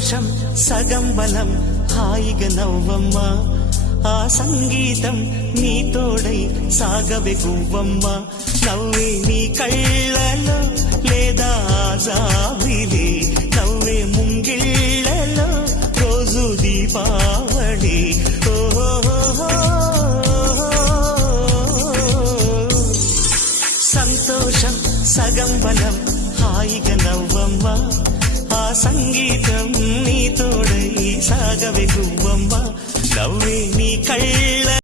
సంతోషం సగం బలం హాయిగా నవ్వమ్మా ఆ సంగీతం నీ తోడై సాగవే గువ్వమ్మ నవ్వే నీ కళ్ళలో లేదా జాబిలి నవ్వే ముంగిళ్ళలో రోజు దీపావళి సంతోషం సగం బలం హాయిగా నవ్వమ్మ ఆ సంగీతం నీ తోడై సాగవే గువ్వమ్మ నవ్వే నీ కళ్ళ